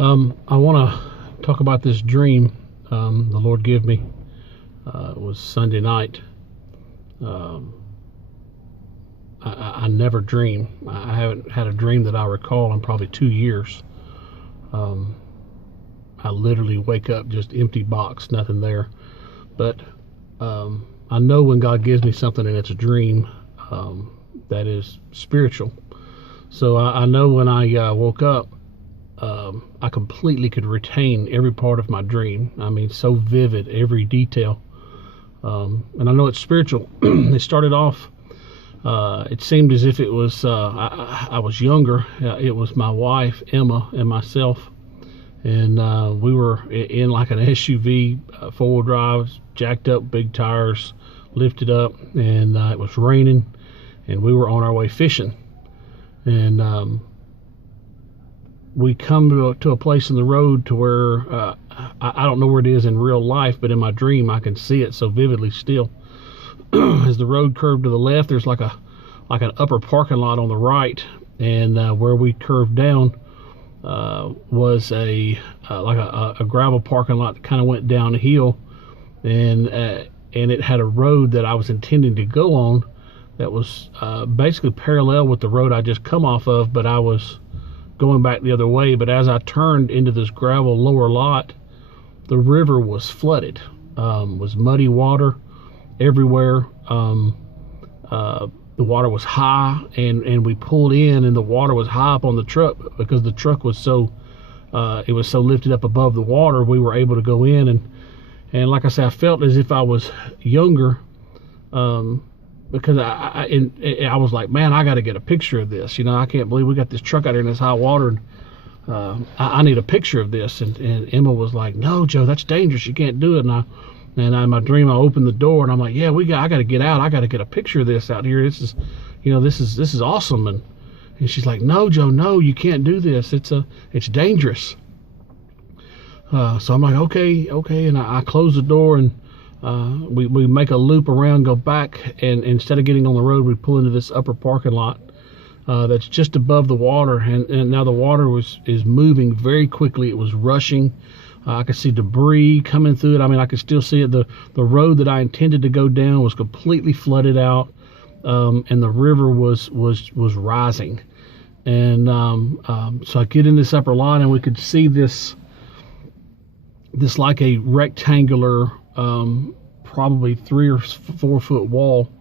I want to talk about this dream the Lord gave me. It was Sunday night. I never dream. I haven't had a dream that I recall in probably 2 years. I literally wake up just empty box, nothing there. But I know when God gives me something and it's a dream that is spiritual. So I know when I woke up, I completely could retain every part of my dream. I mean, so vivid, every detail. And I know it's spiritual. It started off, it seemed as if it was, I was younger. It was my wife, Emma, and myself. And we were in like an SUV, four-wheel drive, jacked up, big tires, lifted up, and it was raining, and we were on our way fishing. And we come to a place in the road to where I don't know where it is in real life, but in my dream I can see it so vividly still. As the road curved to the left, there's like an upper parking lot on the right, and where we curved down was a gravel parking lot that kind of went downhill, and it had a road that I was intending to go on that was basically parallel with the road I just come off of, but I was going back the other way. But as I turned into this gravel lower lot, the river was flooded, was muddy water everywhere. The water was high, and we pulled in, and the water was high up on the truck because the truck was so it was so lifted up above the water. We were able to go in, and like I said, I felt as if I was younger, because I was like, man, I got to get a picture of this. You know, I can't believe we got this truck out here in this high water, and I need a picture of this. And Emma was like, no, Joe, that's dangerous. You can't do it. And in my dream, I opened the door, and I'm like, yeah, I got to get out. I got to get a picture of this out here. This is, you know, this is awesome. And she's like, no, Joe, no, you can't do this. It's dangerous. So I'm like, okay. And I close the door, and we make a loop around, go back, and instead of getting on the road, we pull into this upper parking lot that's just above the water. And now the water is moving very quickly. It was rushing. I could see debris coming through it. I mean, I could still see it. The road that I intended to go down was completely flooded out, and the river was rising. And so I get in this upper lot, and we could see this like a rectangular, probably 3 or 4 foot wall.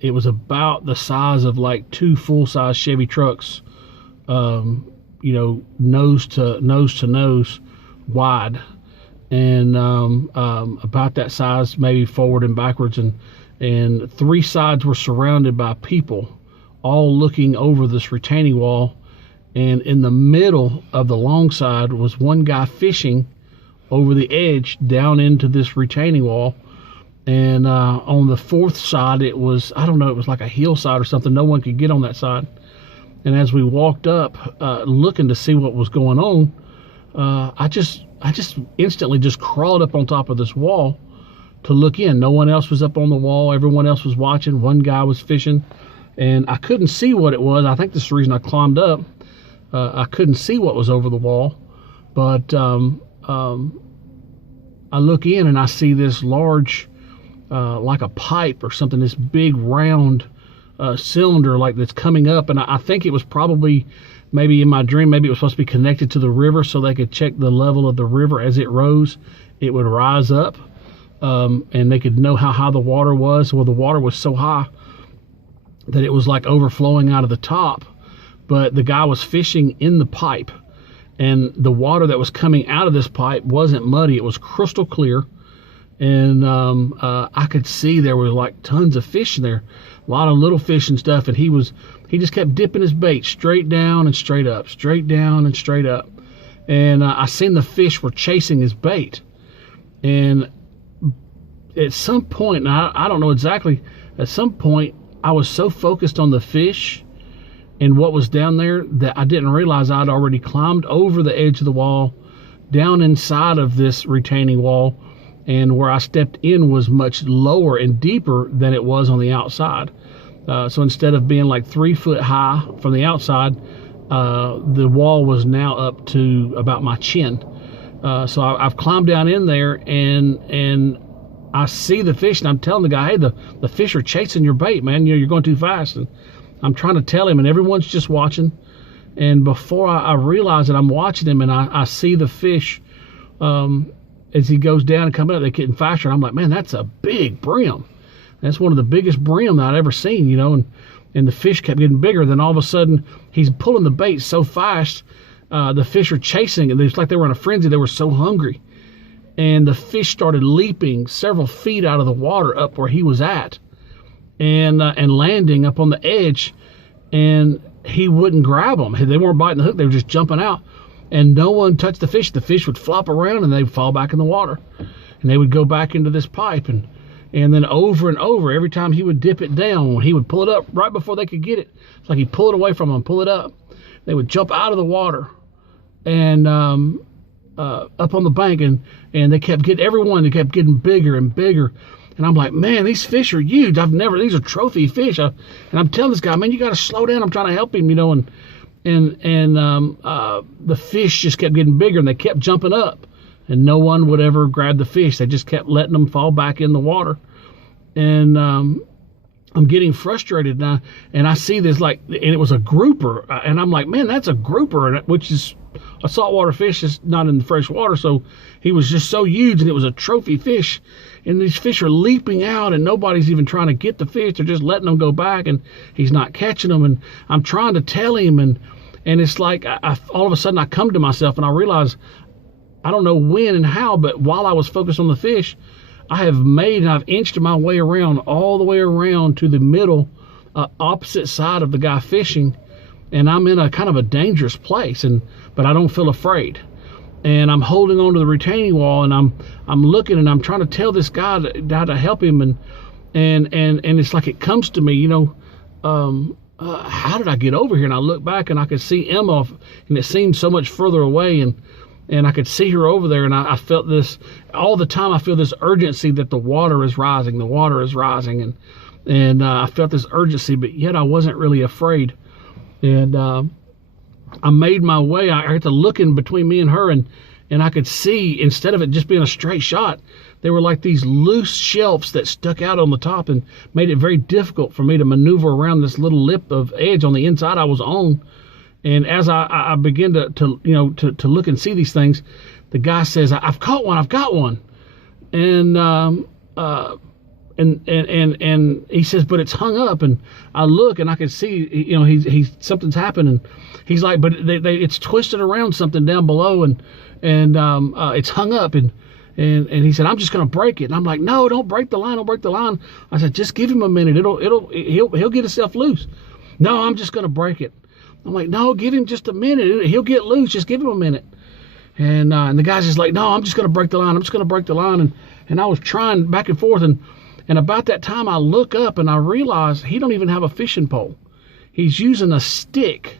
It was about the size of like 2 full-size Chevy trucks, you know, nose to nose wide, and about that size, maybe forward and backwards, and 3 sides were surrounded by people, all looking over this retaining wall. And in the middle of the long side was one guy fishing over the edge down into this retaining wall. And on the 4th side, it was, I don't know, it was like a hillside or something. No one could get on that side. And as we walked up, looking to see what was going on, I just instantly just crawled up on top of this wall to look in. No one else was up on the wall. Everyone else was watching. One guy was fishing, and I couldn't see what it was. I think this is the reason I climbed up. I couldn't see what was over the wall, but I look in, and I see this large, like a pipe or something, this big round cylinder like that's coming up. And I think it was probably, maybe in my dream, maybe it was supposed to be connected to the river so they could check the level of the river. As it rose, it would rise up, and they could know how high the water was. Well, the water was so high that it was like overflowing out of the top, but the guy was fishing in the pipe, and the water that was coming out of this pipe wasn't muddy. It was crystal clear. And I could see there were like tons of fish in there, a lot of little fish and stuff. And he just kept dipping his bait straight down and straight up, straight down and straight up. And I seen the fish were chasing his bait. And at some point, and I don't know exactly, at some point I was so focused on the fish and what was down there that I didn't realize I'd already climbed over the edge of the wall, down inside of this retaining wall. And where I stepped in was much lower and deeper than it was on the outside. So instead of being like 3 foot high from the outside, the wall was now up to about my chin. So I've climbed down in there, and I see the fish, and I'm telling the guy, hey, the fish are chasing your bait, man. You're going too fast. And I'm trying to tell him, and everyone's just watching. And before I realize that I'm watching him, and I see the fish as he goes down and coming up, they're getting faster. And I'm like, man, that's a big brim. That's one of the biggest brim that I've ever seen, you know. And the fish kept getting bigger. Then all of a sudden, he's pulling the bait so fast, the fish are chasing, and it's like they were in a frenzy. They were so hungry. And the fish started leaping several feet out of the water up where he was at, and landing up on the edge, and he wouldn't grab them. They weren't biting the hook. They were just jumping out, and no one touched the fish. The fish would flop around, and they'd fall back in the water, and they would go back into this pipe. And then over and over, every time he would dip it down, when he would pull it up right before they could get it, it's like he'd pull it away from them, pull it up. They would jump out of the water and up on the bank, and they kept getting bigger and bigger. And I'm like, man, these fish are huge. These are trophy fish. And I'm telling this guy, man, you got to slow down. I'm trying to help him, you know. And the fish just kept getting bigger, and they kept jumping up, and no one would ever grab the fish. They just kept letting them fall back in the water. And I'm getting frustrated now, and I see this, like, and it was a grouper, and I'm like, man, that's a grouper, which is a saltwater fish, is not in the fresh water. So he was just so huge, and it was a trophy fish, and these fish are leaping out, and nobody's even trying to get the fish. They're just letting them go back, and he's not catching them. And I'm trying to tell him, and it's like all of a sudden I come to myself, and I realize, I don't know when and how, but while I was focused on the fish, I've inched my way around, all the way around to the middle, opposite side of the guy fishing, and I'm in a kind of a dangerous place, but I don't feel afraid. And I'm holding on to the retaining wall, and I'm looking, and I'm trying to tell this guy to help him, and it's like it comes to me, you know, how did I get over here? And I look back, and I could see Emma, and it seemed so much further away, and I could see her over there, and I felt this all the time. I feel this urgency that the water is rising, and I felt this urgency, but yet I wasn't really afraid. And I made my way. I had to look in between me and her, and I could see, instead of it just being a straight shot, there were like these loose shelves that stuck out on the top and made it very difficult for me to maneuver around this little lip of edge on the inside I was on. And as I begin to look and see these things, the guy says, I've caught one, I've got one. And he says, but it's hung up. And I look, and I can see, you know, he's something's happening. He's like, but it's twisted around something down below, and it's hung up. And he said, I'm just going to break it. And I'm like, no, don't break the line, don't break the line. I said, just give him a minute. He'll get himself loose. No, I'm just going to break it. I'm like, no, give him just a minute. He'll get loose. Just give him a minute. And the guy's just like, no, I'm just going to break the line. I'm just going to break the line. And I was trying back and forth. And about that time, I look up, and I realize he don't even have a fishing pole. He's using a stick,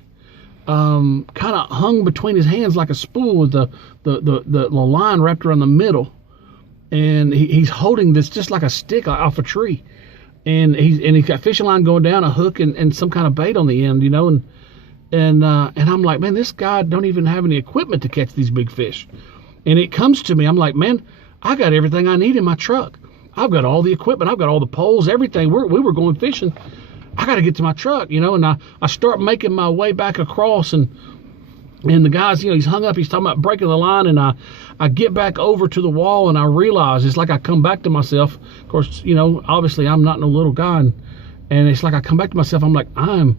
kind of hung between his hands like a spool, with the line wrapped around the middle. And he's holding this just like a stick off a tree. And he's got fishing line going down, a hook, and some kind of bait on the end, you know. And I'm like, man, this guy don't even have any equipment to catch these big fish. And it comes to me, I'm like, man, I got everything I need in my truck. I've got all the equipment. I've got all the poles, everything. We were going fishing. I got to get to my truck, you know. And I start making my way back across, and the guy's, you know, he's hung up. He's talking about breaking the line, and I get back over to the wall, and I realize it's like I come back to myself. Of course, you know, obviously I'm not no little guy, and it's like I come back to myself. I'm like, how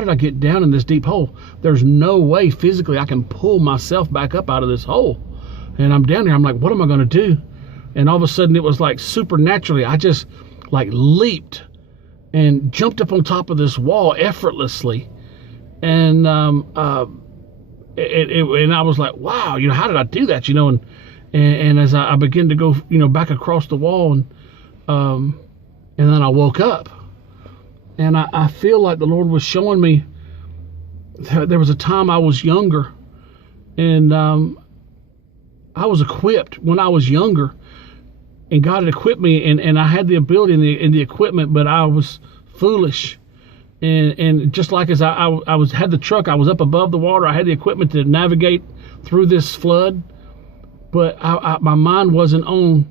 did I get down in this deep hole? There's no way physically I can pull myself back up out of this hole. And I'm down there. I'm like, what am I going to do? And all of a sudden, it was like supernaturally, I just like leaped and jumped up on top of this wall effortlessly. And and I was like, wow, you know, how did I do that? You know, and as I began to go, you know, back across the wall, and then I woke up. And I feel like the Lord was showing me that there was a time I was younger, and I was equipped when I was younger, and God had equipped me, and I had the ability and the equipment, but I was foolish, And just like as I was had the truck, I was up above the water. I had the equipment to navigate through this flood, but my mind wasn't on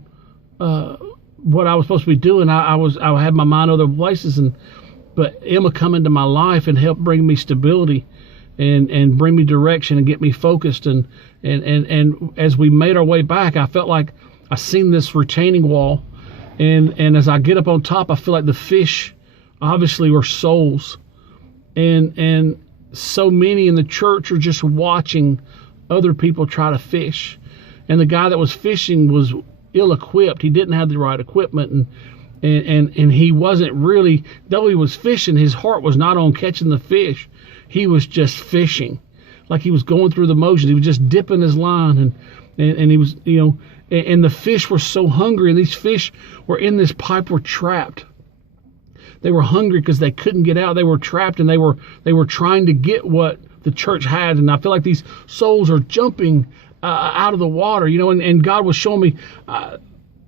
what I was supposed to be doing. I had my mind other places, but Emma come into my life and help bring me stability and bring me direction and get me focused. And as we made our way back, I felt like I seen this retaining wall, and as I get up on top, I feel like the fish obviously were souls, and so many in the church are just watching other people try to fish. And the guy that was fishing was ill-equipped. He didn't have the right equipment, and he wasn't really, though he was fishing, his heart was not on catching the fish. He was just fishing, like he was going through the motions. He was just dipping his line, and he was, and the fish were so hungry, and these fish were in this pipe, were trapped. They were hungry because they couldn't get out. They were trapped, and they were trying to get what the church had. And I feel like these souls are jumping out of the water, and God was showing me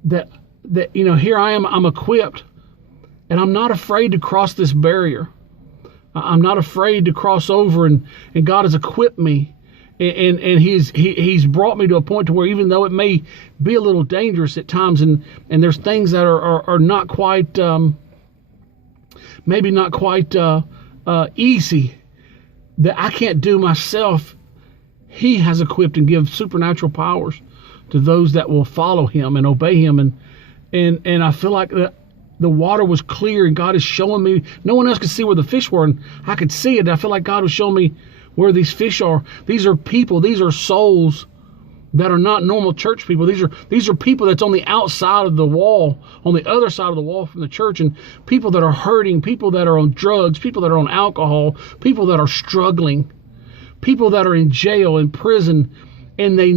that here I am, I'm equipped, and I'm not afraid to cross this barrier. I'm not afraid to cross over, and God has equipped me, and he's brought me to a point to where, even though it may be a little dangerous at times, and there's things that are not quite maybe not quite easy, that I can't do myself, he has equipped and give supernatural powers to those that will follow him and obey him. And I feel like the water was clear, and God is showing me, no one else could see where the fish were, and I could see it. And I feel like God was showing me where these fish are. These are people, these are souls that are not normal church people. These are people that's on the outside of the wall, on the other side of the wall from the church, and people that are hurting, people that are on drugs, people that are on alcohol, people that are struggling, people that are in jail, in prison, and they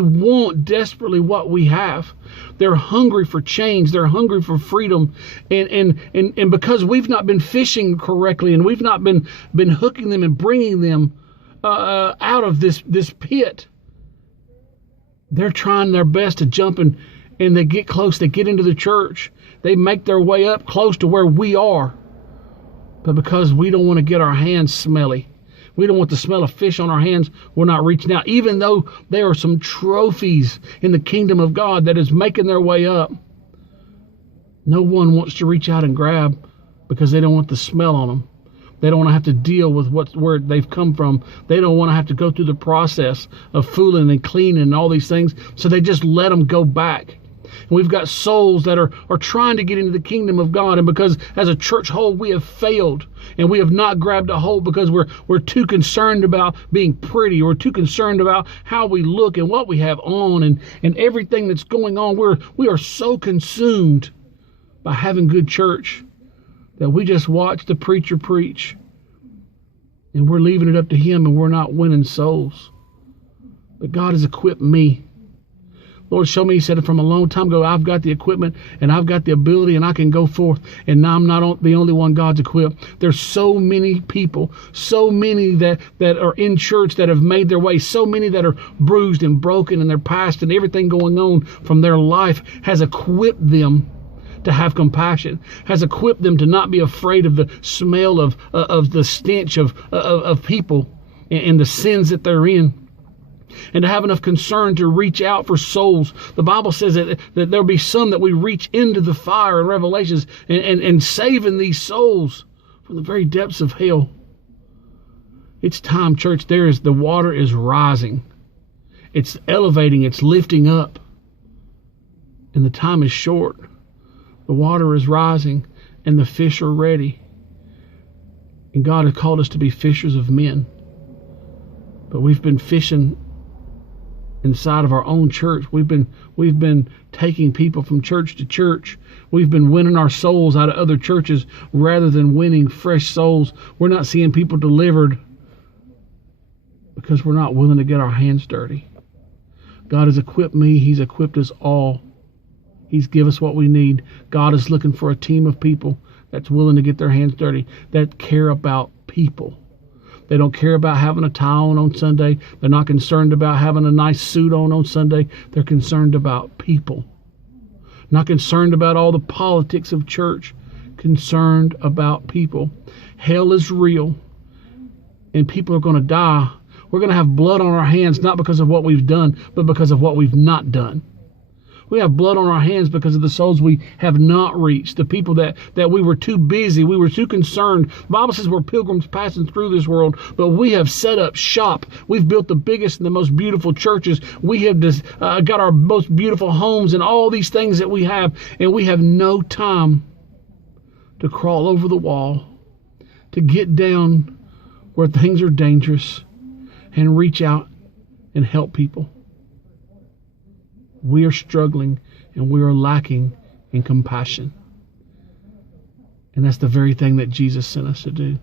want desperately what we have. They're hungry for change. They're hungry for freedom. And because we've not been fishing correctly, and we've not been hooking them and bringing them out of this pit, they're trying their best to jump, and they get close. They get into the church. They make their way up close to where we are. But because we don't want to get our hands smelly, we don't want the smell of fish on our hands, we're not reaching out. Even though there are some trophies in the kingdom of God that is making their way up, no one wants to reach out and grab, because they don't want the smell on them. They don't want to have to deal with where they've come from. They don't want to have to go through the process of fooling and cleaning and all these things. So they just let them go back. And we've got souls that are trying to get into the kingdom of God, and because as a church whole we have failed, and we have not grabbed a hold because we're too concerned about being pretty, or too concerned about how we look and what we have on, and everything that's going on. We are so consumed by having good church that we just watch the preacher preach, and we're leaving it up to him, and we're not winning souls. But God has equipped me. Lord, show me, he said it from a long time ago, I've got the equipment and I've got the ability, and I can go forth. And now I'm not the only one God's equipped. There's so many people, so many that are in church that have made their way, so many that are bruised and broken in their past, and everything going on from their life has equipped them to have compassion, has equipped them to not be afraid of the smell of the stench of people and the sins that they're in, and to have enough concern to reach out for souls. The Bible says that there'll be some that we reach into the fire in Revelations, and saving these souls from the very depths of hell. It's time, church. The water is rising. It's elevating. It's lifting up. And the time is short. The water is rising, and the fish are ready. And God has called us to be fishers of men. But we've been fishing inside of our own church. We've been taking people from church to church. We've been winning our souls out of other churches rather than winning fresh souls. We're not seeing people delivered because we're not willing to get our hands dirty. God has equipped me. He's equipped us all. He's given us what we need. God is looking for a team of people that's willing to get their hands dirty, that care about people. They don't care about having a tie on Sunday. They're not concerned about having a nice suit on Sunday. They're concerned about people. Not concerned about all the politics of church, concerned about people. Hell is real, and people are going to die. We're going to have blood on our hands, not because of what we've done, but because of what we've not done. We have blood on our hands because of the souls we have not reached, the people that we were too busy, we were too concerned. The Bible says we're pilgrims passing through this world, but we have set up shop. We've built the biggest and the most beautiful churches. We have got our most beautiful homes and all these things that we have, and we have no time to crawl over the wall, to get down where things are dangerous and reach out and help people. We are struggling and we are lacking in compassion. And that's the very thing that Jesus sent us to do.